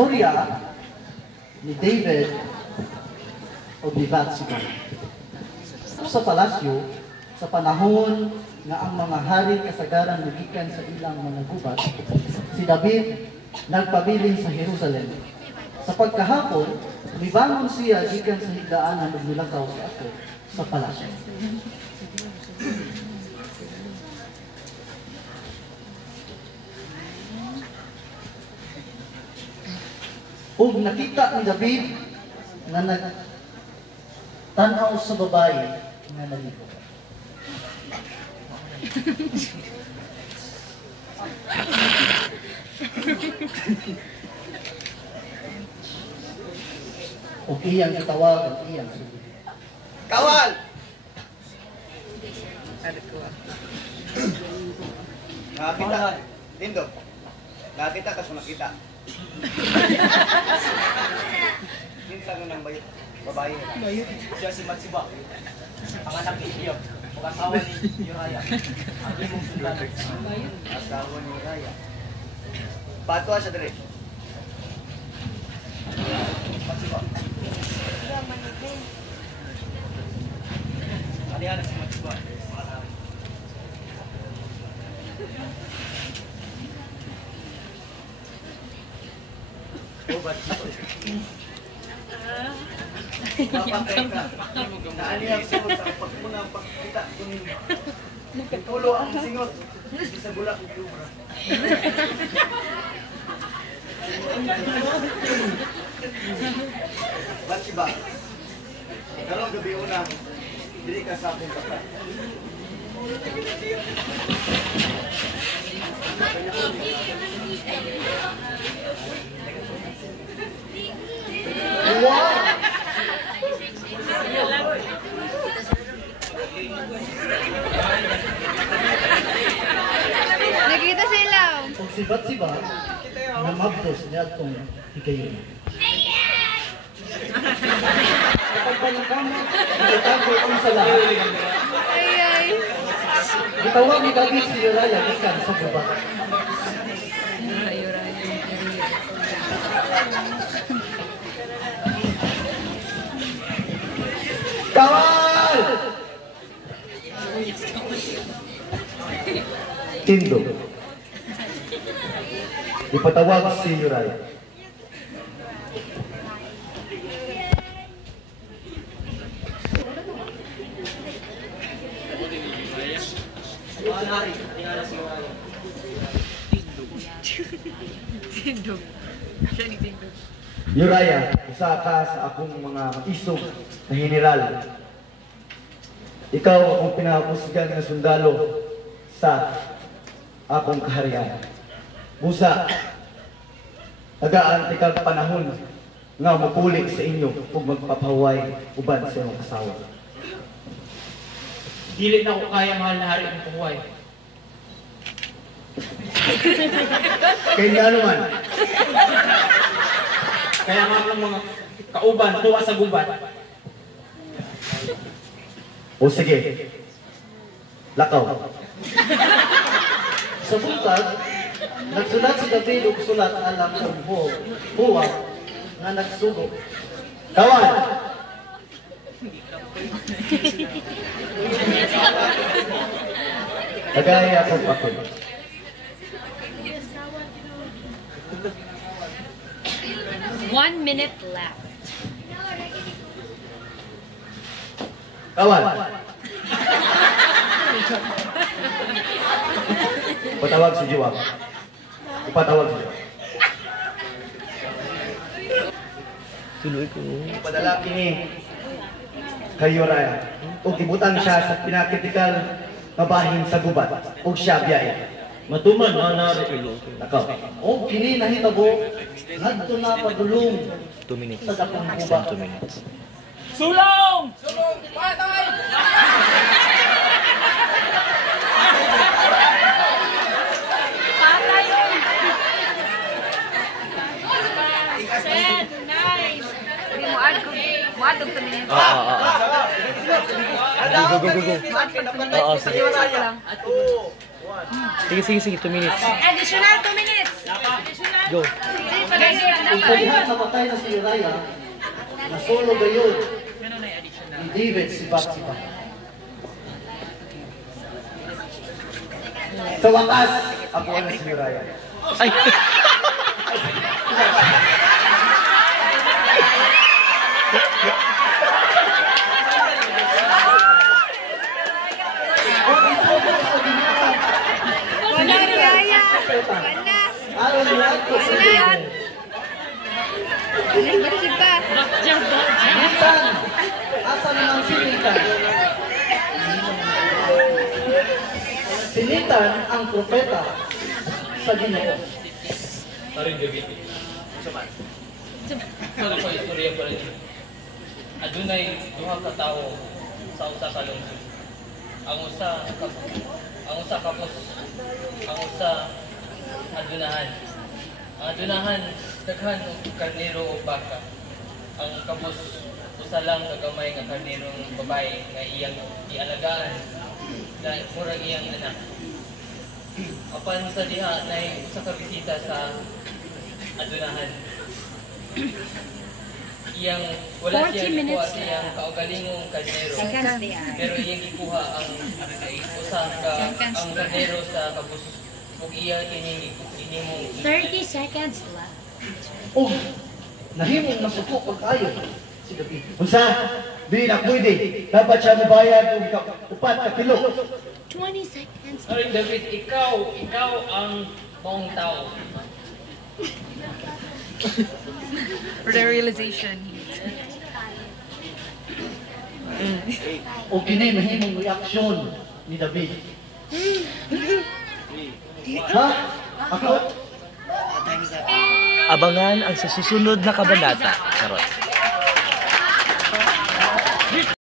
istorya ni David o ni Bathsheba. Sa palasyo, sa panahon nga ang mga hari kasagaran magikan sa ilang mga gubat, si David nagpabilin sa Jerusalem. Sa pagkahapon, mibangon siya gikan sa higdaanan ug milakaw sa ato sa palasyo. Ug nakita ni David nga nagtanaw sa babae nga naligo. O iyang kitawag, iyang sugod. Kawal! Nakakita. Tindo. Nakakita ka so nakita. Minsan mo nang bayot. Babae. Siya si Bathsheba. Ang anak ni Eliab. Pag-asawa ni Uriah. Ang imong sundan. Asawa ni Uriah. Bato siya dire. Bathsheba. Ano yan si Bathsheba? Oh, Bathsheba. Napatay ka. Naalihan sa pagpunang pagkita kunin. Itulo ang singot. Sa bulak ng lumra. Bathsheba. Karong gabi una, dili ka sa akong kata. Nakita sila. Kung si Bathsheba, namabdos niya itong hikayin. Kapag panagkamot, itago ang sa lahat. Ay. Gitawag ni David si Uriah gikan sa gubat. Kawal! Tindo. Ipatawag si Uriah. Uriah, isa ka sa akong mga isog na general. Ikaw akong pinakakusgan na sundalo sa akong kaharian. Busa, nagaanti kang panahon nga mapulik sa inyo kung magpapahuway uban sa iyong asawa. Dili na ko kaya mahal na hari ang pahuway. Kaya nga naman. Kaya nga ang mga kauban, tuwa sa gubat. O sige, lakaw. Sa buntag, nagsulat si David og sulat alang sa buwag nga nagsugo. Kawan! Tagay akong papel. One minute left. Kawan! Ipatawag si Jiwang. Ipatawag si Jiwang. Tuloy ko. Padala kini kay Uriah. O gibutan siya sa pinakritikal nga bahin sa gubat. O siya biyahe. Matuman na nari. Nakaw. O kini nahitabo ngadto na padulong 2 minutes. sa dakong Extend gubat. 2 minutes. Sulong! Muadog sa minutes. Oo, sige. Sige, 2 minutes. Additional 2 minutes. Go. Sige, Kung kanihan namatay na si Uriah, nasulo gayon ni David si Bathsheba. Sa wakas, ako na si Uriah. Ay! Wala, Raya. Wala. Ayon ni Ato sa David. Nagbatid pa. Sinitan! Asa naman sinitan? Sinitan ang propeta sa Ginoo. Tarin David. Ano ko istorya pa rin. Adunay duha ka tawo sa usa ka lungsod. Ang usa kapos, ang usa adunahan. Ang adunahan daghan og karnero o baka. Ang kapos usa lang kagamay nga karnero ng babae nga iyang ialagaan na murag iyang anak. Apan sa diha nay usa ka bisita sa adunahan. Iyang wala 40 siya gikuha minutes. sa iyang kaugalingong karnero. Seconds they are. Pero iyang gikuha ang usa ka ang karnero sa kabus ug iya inimong 30 seconds left. O, nahimong nasuko pag-ayo si David. Unsa? Di na pwede. Dapat siya mabayad og upat ka kilo. 20 seconds. Tarin David, ikaw ang maong tao. For the realization. O kini mahimong reaksyon ni David. Ha? Ako? Abangan ang sa susunod na kabanata. Charot.